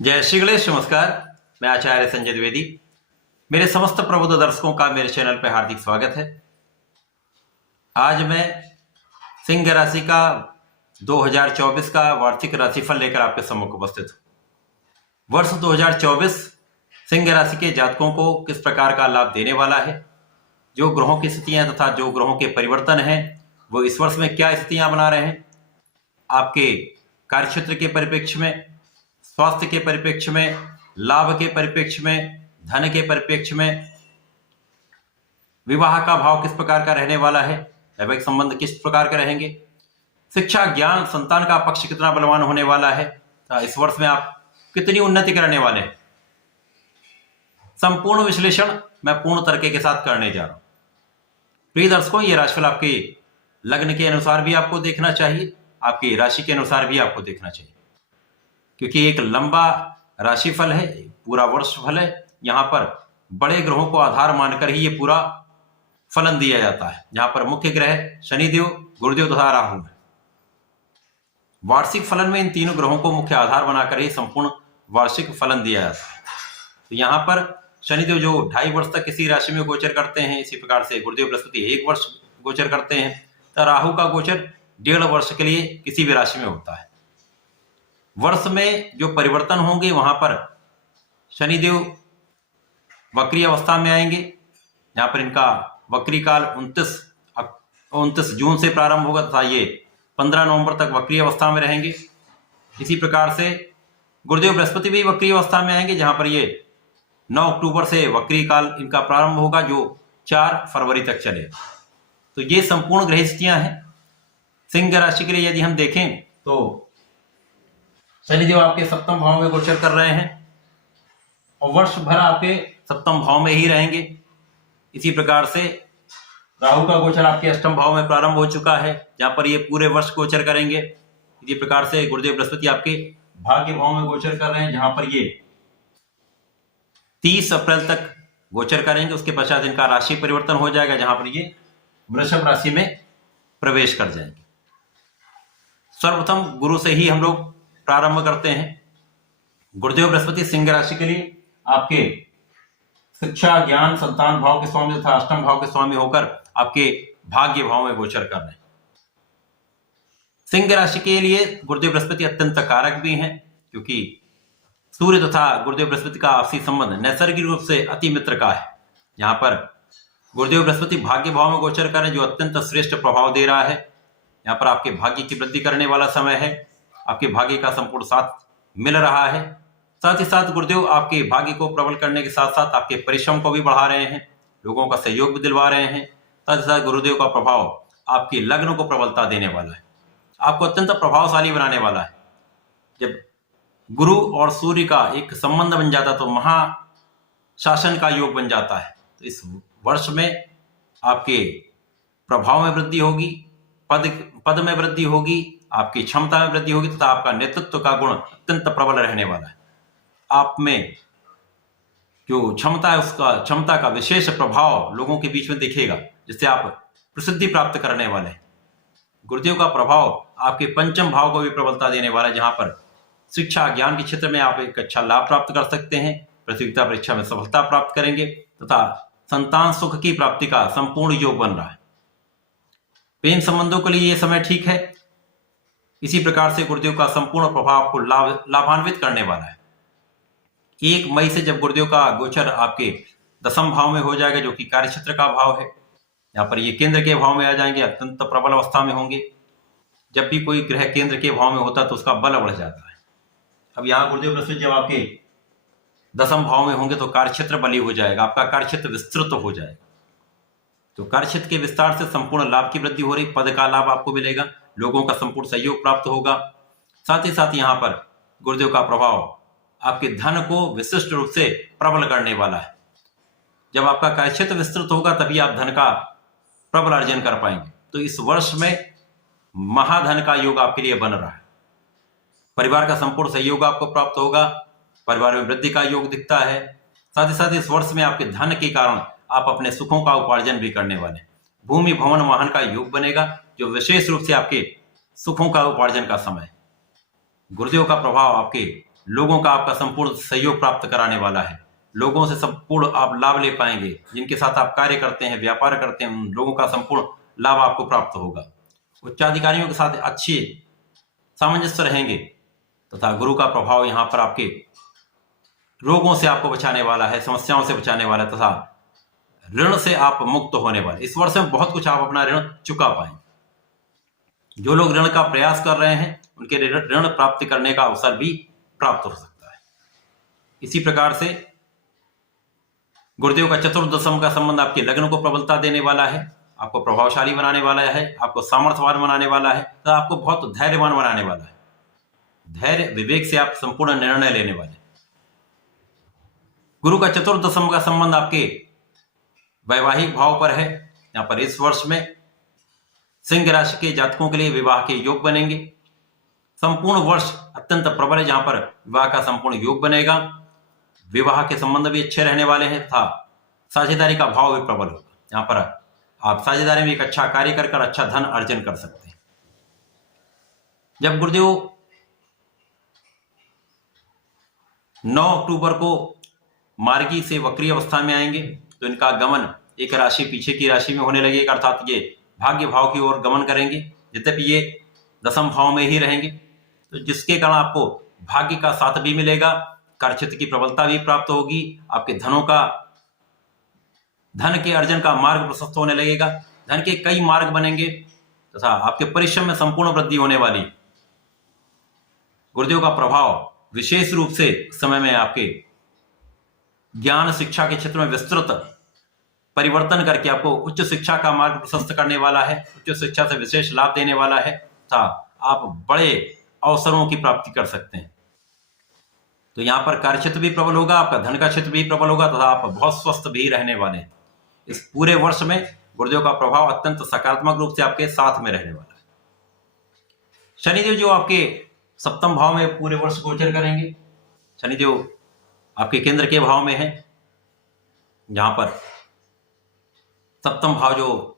जय श्री गणेश। नमस्कार, मैं आचार्य संजय द्विवेदी। मेरे समस्त प्रबुद्ध दर्शकों का मेरे चैनल पर हार्दिक स्वागत है। आज मैं सिंह राशि का 2024 का वार्षिक राशिफल लेकर आपके सम्मुख उपस्थित हूं। वर्ष 2024 सिंह राशि के जातकों को किस प्रकार का लाभ देने वाला है, जो ग्रहों की स्थितियां तथा जो ग्रहों के परिवर्तन हैं वो इस वर्ष में क्या स्थितियां बना रहे हैं, आपके कार्यक्षेत्र के परिप्रेक्ष्य में, स्वास्थ्य के परिप्रेक्ष्य में, लाभ के परिप्रेक्ष्य में, धन के परिप्रेक्ष्य में, विवाह का भाव किस प्रकार का रहने वाला है, वैवाहिक संबंध किस प्रकार के रहेंगे, शिक्षा, ज्ञान, संतान का पक्ष कितना बलवान होने वाला है, इस वर्ष में आप कितनी उन्नति करने वाले हैं, संपूर्ण विश्लेषण मैं पूर्ण तरीके के साथ करने जा रहा हूं। प्रिय दर्शकों, ये राशिफल आपके लग्न के अनुसार भी आपको देखना चाहिए, आपकी राशि के अनुसार भी आपको देखना चाहिए, क्योंकि एक लंबा राशिफल है, पूरा वर्ष फल है। यहां पर बड़े ग्रहों को आधार मानकर ही ये पूरा फलन दिया जाता है, जहां पर मुख्य ग्रह शनिदेव, गुरुदेव तथा राहु है। वार्षिक फलन में इन तीनों ग्रहों को मुख्य आधार बनाकर ही संपूर्ण वार्षिक फलन दिया जाता है। तो यहां पर शनिदेव जो 2.5 वर्ष तक किसी राशि में गोचर करते हैं, इसी प्रकार से गुरुदेव बृहस्पति 1 वर्ष गोचर करते हैं, तो राहु का गोचर 1.5 वर्ष के लिए किसी भी राशि में होता है। वर्ष में जो परिवर्तन होंगे वहां पर शनिदेव वक्री अवस्था में आएंगे, जहां पर इनका वक्री काल 29 जून से प्रारंभ होगा तथा ये 15 नवंबर तक वक्री अवस्था में रहेंगे। इसी प्रकार से गुरुदेव बृहस्पति भी वक्री अवस्था में आएंगे, जहां पर ये 9 अक्टूबर से वक्री काल इनका प्रारंभ होगा, जो 4 फरवरी तक चलेगा। तो ये संपूर्ण ग्रह स्थितियां हैं। सिंह राशि के लिए यदि हम देखें तो शनिदेव आपके 7वें भाव में गोचर कर रहे हैं और वर्ष भर आपके 7वें भाव में ही रहेंगे। इसी प्रकार से राहु का गोचर आपके 8वें भाव में प्रारंभ हो चुका है, जहां पर ये पूरे वर्ष गोचर करेंगे। इसी प्रकार से गुरुदेव बृहस्पति आपके भाग्य भाव में गोचर कर रहे हैं, जहां पर ये 30 अप्रैल तक गोचर करेंगे। उसके पश्चात इनका राशि परिवर्तन हो जाएगा, जहां पर ये वृषभ राशि में प्रवेश कर जाएंगे। सर्वप्रथम गुरु से ही हम लोग प्रारंभ करते हैं। गुरुदेव बृहस्पति सिंह राशि के लिए आपके शिक्षा, ज्ञान, संतान भाव के स्वामी तथा 8वें भाव के स्वामी होकर आपके भाग्य भाव में गोचर कर रहे हैं। सिंह राशि के लिए गुरुदेव बृहस्पति अत्यंत कारक भी हैं, क्योंकि सूर्य तथा गुरुदेव बृहस्पति का आपसी संबंध नैसर्गिक रूप से अति मित्र का है। यहाँ पर गुरुदेव बृहस्पति भाग्य भाव में गोचर कर रहे हैं, जो अत्यंत श्रेष्ठ प्रभाव दे रहा है। यहाँ पर आपके भाग्य की वृद्धि करने वाला समय है, आपके भाग्य का संपूर्ण साथ मिल रहा है। साथ ही साथ गुरुदेव आपके भाग्य को प्रबल करने के साथ साथ आपके परिश्रम को भी बढ़ा रहे हैं, लोगों का सहयोग भी दिलवा रहे हैं। साथ ही साथ गुरुदेव का प्रभाव आपके लग्न को प्रबलता देने वाला है, आपको अत्यंत प्रभावशाली बनाने वाला है। जब गुरु और सूर्य का एक संबंध बन जाता तो महाशासन का योग बन जाता है। तो इस वर्ष में आपके प्रभाव में वृद्धि होगी, पद में वृद्धि होगी, आपकी क्षमता में वृद्धि होगी तथा आपका नेतृत्व का गुण अत्यंत प्रबल रहने वाला है। आप में जो क्षमता है, उसका क्षमता का विशेष प्रभाव लोगों के बीच में दिखेगा, जिससे आप प्रसिद्धि प्राप्त करने वाले हैं। गुरुदेव का प्रभाव आपके 5वें भाव को भी प्रबलता देने वाला है, जहां पर शिक्षा, ज्ञान के क्षेत्र में आप एक अच्छा लाभ प्राप्त कर सकते हैं, प्रतियोगिता परीक्षा में सफलता प्राप्त करेंगे तथा संतान सुख की प्राप्ति का संपूर्ण योग बन रहा है। प्रेम संबंधों के लिए यह समय ठीक है। इसी प्रकार से गुरुदेव का संपूर्ण प्रभाव आपको लाभान्वित करने वाला है। 1 मई से जब गुरुदेव का गोचर आपके 10वें भाव में हो जाएगा, जो कि कार्यक्षेत्र का भाव है, यहाँ पर ये केंद्र के भाव में आ जाएंगे, अत्यंत प्रबल अवस्था में होंगे। जब भी कोई ग्रह केंद्र के भाव में होता है तो उसका बल बढ़ जाता है। अब यहाँ गुरुदेव बृहस्पति जब आपके 10वें भाव में होंगे तो कार्यक्षेत्र बली हो जाएगा, आपका कार्यक्षेत्र विस्तृत हो जाएगा। तो कार्यक्षेत्र के विस्तार से संपूर्ण लाभ की वृद्धि हो रही, पद का लाभ आपको मिलेगा, लोगों का संपूर्ण सहयोग प्राप्त होगा। साथ ही साथ यहाँ पर गुरुदेव का प्रभाव आपके धन को विशिष्ट रूप से प्रबल करने वाला है। जब आपका कार्यक्षेत्र विस्तृत होगा तभी आप धन का प्रबल अर्जन कर पाएंगे। तो इस वर्ष में महाधन का योग आपके लिए बन रहा है। परिवार का संपूर्ण सहयोग आपको प्राप्त होगा, परिवार में वृद्धि का योग दिखता है। साथ ही साथ इस वर्ष में आपके धन के कारण आप अपने सुखों का उपार्जन भी करने वाले। भूमि, भवन, वाहन का योग बनेगा, जो विशेष रूप से आपके सुखों का उपार्जन का समय है। गुरुदेव का प्रभाव आपके लोगों का आपका संपूर्ण सहयोग प्राप्त कराने वाला है। लोगों से संपूर्ण आप लाभ ले पाएंगे। जिनके साथ आप कार्य करते हैं, व्यापार करते हैं, उन लोगों का संपूर्ण लाभ आपको प्राप्त होगा। उच्चाधिकारियों के साथ अच्छे सामंजस्य रहेंगे तथा गुरु का प्रभाव यहाँ पर आपके रोगों से आपको बचाने वाला है, समस्याओं से बचाने वाला है तथा ऋण से आप मुक्त होने वाले। इस वर्ष में बहुत कुछ आप अपना ऋण चुका पाएंगे। जो लोग ऋण का प्रयास कर रहे हैं उनके ऋण प्राप्ति करने का अवसर भी प्राप्त हो सकता है। इसी प्रकार से गुरुदेव का चतुर्दशम का संबंध आपके लग्न को प्रबलता देने वाला है, आपको प्रभावशाली बनाने वाला है, आपको सामर्थ्यवान बनाने वाला है तथा आपको बहुत धैर्यवान बनाने वाला है। धैर्य विवेक से आप संपूर्ण निर्णय लेने वाले। गुरु का चतुर्दशम का संबंध आपके वैवाहिक भाव पर है। यहां पर इस वर्ष में सिंह राशि के जातकों के लिए विवाह के योग बनेंगे। संपूर्ण वर्ष अत्यंत प्रबल है जहां पर विवाह का संपूर्ण योग बनेगा। विवाह के संबंध भी अच्छे रहने वाले हैं तथा साझेदारी का भाव भी प्रबल होगा। यहां पर आप साझेदारी में एक अच्छा कार्य कर अच्छा धन अर्जन कर सकते हैं। जब गुरुदेव 9 अक्टूबर को मार्गी से वक्री अवस्था में आएंगे तो इनका गमन एक राशि पीछे की राशि में होने लगेगा, अर्थात ये भाग्य भाव की ओर गमन करेंगे। यद्यपि ये दशम भाव में ही रहेंगे तो जिसके कारण आपको भाग्य का साथ भी मिलेगा, कार्यक्षेत्र की प्रबलता भी प्राप्त होगी, आपके धन के अर्जन का मार्ग प्रशस्त होने लगेगा, धन के कई मार्ग बनेंगे तथा आपके परिश्रम में संपूर्ण वृद्धि होने वाली। गुरुदेव का प्रभाव विशेष रूप से समय में आपके ज्ञान शिक्षा के क्षेत्र में विस्तृत परिवर्तन करके आपको उच्च शिक्षा का मार्ग प्रशस्त करने वाला है, उच्च शिक्षा से विशेष लाभ देने वाला है तथा आप बड़े अवसरों की प्राप्ति कर सकते हैं। तो यहाँ पर कार्यक्षेत्र भी प्रबल होगा, आपका धन का क्षेत्र भी प्रबल होगा तथा आप बहुत स्वस्थ भी रहने वाले हैं। इस पूरे वर्ष में गुरुदेव का प्रभाव अत्यंत सकारात्मक रूप से आपके साथ में रहने वाला है। शनिदेव जो आपके सप्तम भाव में पूरे वर्ष गोचर करेंगे। शनिदेव आपके केंद्र के भाव में है, जहां पर सप्तम भाव जो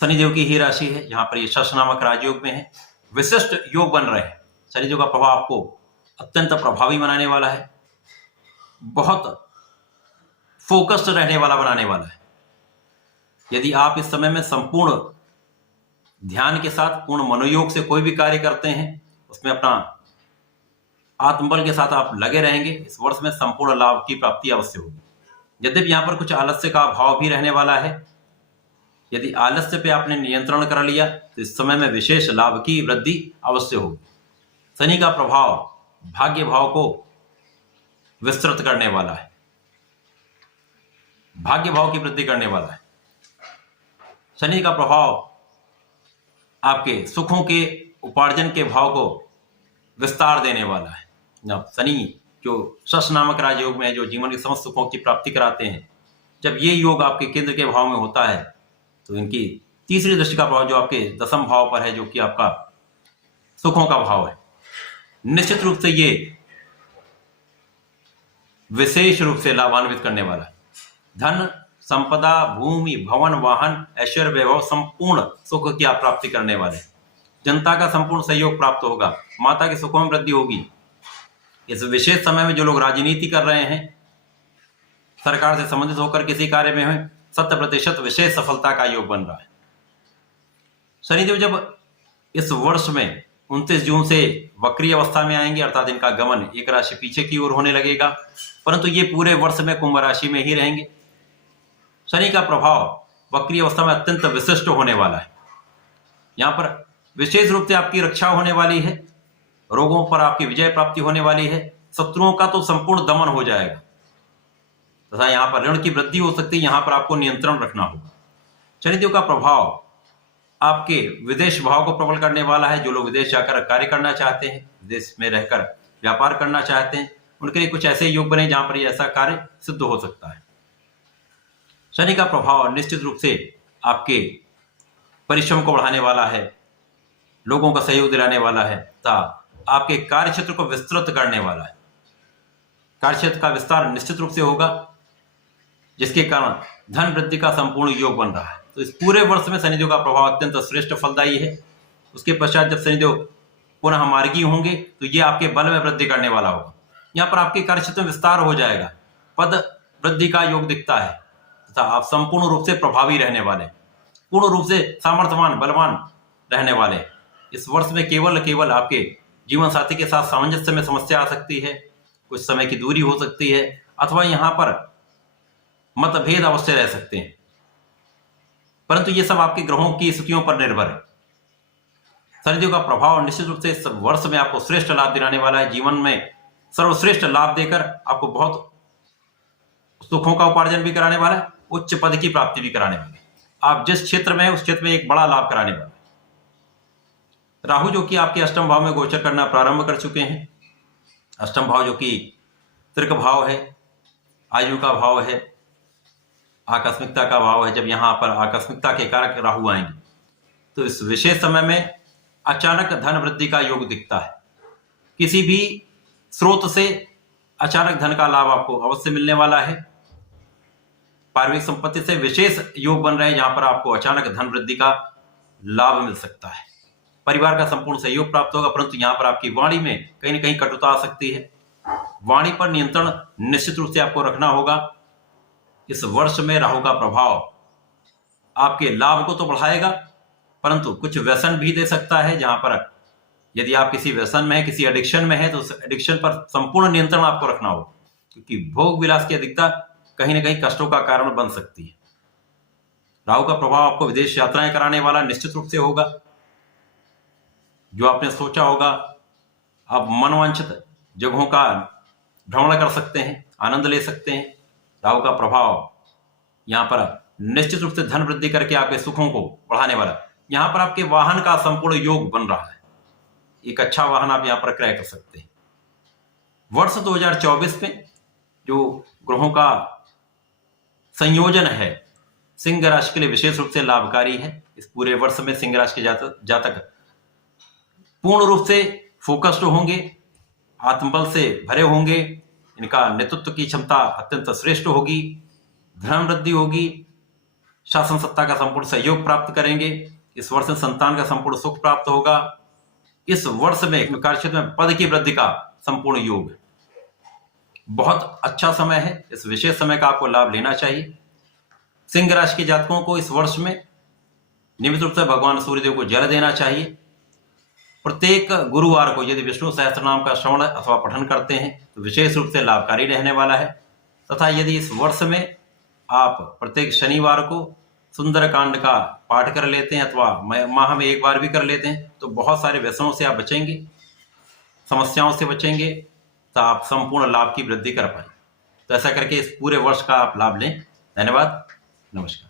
शनिदेव की ही राशि है, जहां पर ये शश नामक राजयोग में है, विशिष्ट योग बन रहे हैं। शनिदेव का प्रभाव आपको अत्यंत प्रभावी बनाने वाला है, बहुत फोकस्ड रहने वाला बनाने वाला है। यदि आप इस समय में संपूर्ण ध्यान के साथ पूर्ण मनोयोग से कोई भी कार्य करते हैं, उसमें अपना आत्मबल के साथ आप लगे रहेंगे, इस वर्ष में संपूर्ण लाभ की प्राप्ति अवश्य होगी। यद्यपि यहाँ पर कुछ आलस्य का भाव भी रहने वाला है। यदि आलस्य पे आपने नियंत्रण कर लिया तो इस समय में विशेष लाभ की वृद्धि अवश्य होगी। शनि का प्रभाव भाग्य भाव को विस्तृत करने वाला है, भाग्य भाव की वृद्धि करने वाला है। शनि का प्रभाव आपके सुखों के उपार्जन के भाव को विस्तार देने वाला है। शनि जो शश नामक राजयोग में है, जो जीवन के समस्त सुखों की प्राप्ति कराते हैं, जब ये योग आपके केंद्र के भाव में होता है तो इनकी तीसरी दृष्टि का प्रभाव जो आपके दशम भाव पर है, जो कि आपका सुखों का भाव है, निश्चित रूप से ये विशेष रूप से लाभान्वित करने वाला है। धन संपदा भूमि भवन वाहन ऐश्वर्य वैभव संपूर्ण सुख की आप प्राप्ति करने वाले हैं। जनता का संपूर्ण सहयोग प्राप्त होगा, माता के सुखों में वृद्धि होगी। इस विशेष समय में जो लोग राजनीति कर रहे हैं, सरकार से संबंधित होकर किसी कार्य में हैं, 100% विशेष सफलता का योग बन रहा है। शनिदेव जब इस वर्ष में 29 जून से वक्री अवस्था में आएंगे, अर्थात इनका गमन एक राशि पीछे की ओर होने लगेगा, परंतु ये पूरे वर्ष में कुंभ राशि में ही रहेंगे। शनि का प्रभाव वक्री अवस्था में अत्यंत विशिष्ट होने वाला है। यहाँ पर विशेष रूप से आपकी रक्षा होने वाली है, रोगों पर आपकी विजय प्राप्ति होने वाली है, शत्रुओं का तो संपूर्ण दमन हो जाएगा तथा यहाँ पर ऋण की वृद्धि हो सकती है। यहाँ पर आपको नियंत्रण रखना होगा। शनिदेव का प्रभाव आपके विदेश भाव को प्रबल करने वाला है। जो लोग विदेश जाकर कार्य करना चाहते हैं, विदेश में रहकर व्यापार करना चाहते हैं, उनके लिए कुछ ऐसे योग बने जहां पर ये ऐसा कार्य सिद्ध हो सकता है। शनि का प्रभाव निश्चित रूप से आपके परिश्रम को बढ़ाने वाला है, लोगों का सहयोग दिलाने वाला है तथा आपके कार्य क्षेत्र को विस्तृत करने वाला है। कार्य क्षेत्र का विस्तार निश्चित रूप से होगा, जिसके कारण धन वृद्धि का संपूर्ण योग बन रहा है। तो इस पूरे वर्ष में शनिदेव का प्रभाव अत्यंत श्रेष्ठ फलदायी है। उसके पश्चात जब शनिदेव पुनः मार्गी होंगे तो ये आपके बल में वृद्धि करने वाला होगा। यहाँ पर आपके कार्य क्षेत्र में विस्तार हो जाएगा, पद वृद्धि का योग दिखता है तथा आप संपूर्ण रूप से प्रभावी रहने वाले, पूर्ण रूप से सामर्थ्यवान बलवान रहने वाले। इस वर्ष में केवल आपके जीवन साथी के साथ सामंजस्य में समस्या आ सकती है, कुछ समय की दूरी हो सकती है, अथवा यहाँ पर मतभेद अवश्य रह सकते हैं, परंतु ये सब आपके ग्रहों की स्थितियों पर निर्भर है। शनिदेव का प्रभाव निश्चित रूप से इस वर्ष में आपको श्रेष्ठ लाभ दिलाने वाला है, जीवन में सर्वश्रेष्ठ लाभ देकर आपको बहुत सुखों का उपार्जन भी कराने वाला है, उच्च पद की प्राप्ति भी कराने वाला है। आप जिस क्षेत्र में है उस क्षेत्र में एक बड़ा लाभ कराने वाला है। राहु जो कि आपके अष्टम भाव में गोचर करना प्रारंभ कर चुके हैं। अष्टम भाव जो कि तर्क भाव है, आयु का भाव है, आकस्मिकता का भाव है। जब यहाँ पर आकस्मिकता के कारक राहु आएंगे तो इस विशेष समय में अचानक धन वृद्धि का योग दिखता है। किसी भी स्रोत से अचानक धन का लाभ आपको अवश्य मिलने वाला है। पारिवारिक संपत्ति से विशेष योग बन रहे हैं जहां पर आपको अचानक धन वृद्धि का लाभ मिल सकता है। परिवार का संपूर्ण सहयोग प्राप्त होगा, परंतु यहाँ पर आपकी वाणी में कहीं ना कहीं कटुता आ सकती है। वाणी पर नियंत्रण निश्चित रूप से आपको रखना होगा। इस वर्ष में राहु का प्रभाव आपके लाभ को तो बढ़ाएगा, परंतु कुछ व्यसन भी दे सकता है। जहां पर यदि आप किसी व्यसन में है, किसी एडिक्शन में है, तो उस एडिक्शन पर संपूर्ण नियंत्रण आपको रखना होगा, क्योंकि भोग विलास की अधिकता कहीं ना कहीं कष्टों का कारण बन सकती है। राहु का प्रभाव आपको विदेश यात्राएं कराने वाला निश्चित रूप से होगा। जो आपने सोचा होगा आप मनवांछित जगहों का भ्रमण कर सकते हैं, आनंद ले सकते हैं। राहु का प्रभाव यहाँ पर निश्चित रूप से धन वृद्धि करके आपके सुखों को बढ़ाने वाला। यहाँ पर आपके वाहन का संपूर्ण योग बन रहा है, एक अच्छा वाहन आप यहाँ पर क्रय कर सकते हैं। वर्ष 2024 में जो ग्रहों का संयोजन है सिंह राशि के लिए विशेष रूप से लाभकारी है। इस पूरे वर्ष में सिंह राशि के जातक पूर्ण रूप से फोकस्ड होंगे, आत्मबल से भरे होंगे, इनका नेतृत्व की क्षमता अत्यंत श्रेष्ठ होगी, धन वृद्धि होगी, शासन सत्ता का संपूर्ण सहयोग प्राप्त करेंगे। इस वर्ष में संतान का संपूर्ण सुख प्राप्त होगा। इस वर्ष में कार्यक्षेत्र में पद की वृद्धि का संपूर्ण योग है। बहुत अच्छा समय है, इस विशेष समय का आपको लाभ लेना चाहिए। सिंह राशि के जातकों को इस वर्ष में नियमित रूप से भगवान सूर्यदेव को जल देना चाहिए। प्रत्येक गुरुवार को यदि विष्णु सहस्त्रनाम का श्रवण अथवा पठन करते हैं तो विशेष रूप से लाभकारी रहने वाला है। तथा यदि इस वर्ष में आप प्रत्येक शनिवार को सुंदरकांड का पाठ कर लेते हैं अथवा माह में एक बार भी कर लेते हैं तो बहुत सारे व्यसनों से आप बचेंगे, समस्याओं से बचेंगे, तो आप संपूर्ण लाभ की वृद्धि कर पाएंगे। तो ऐसा करके इस पूरे वर्ष का आप लाभ लें। धन्यवाद, नमस्कार।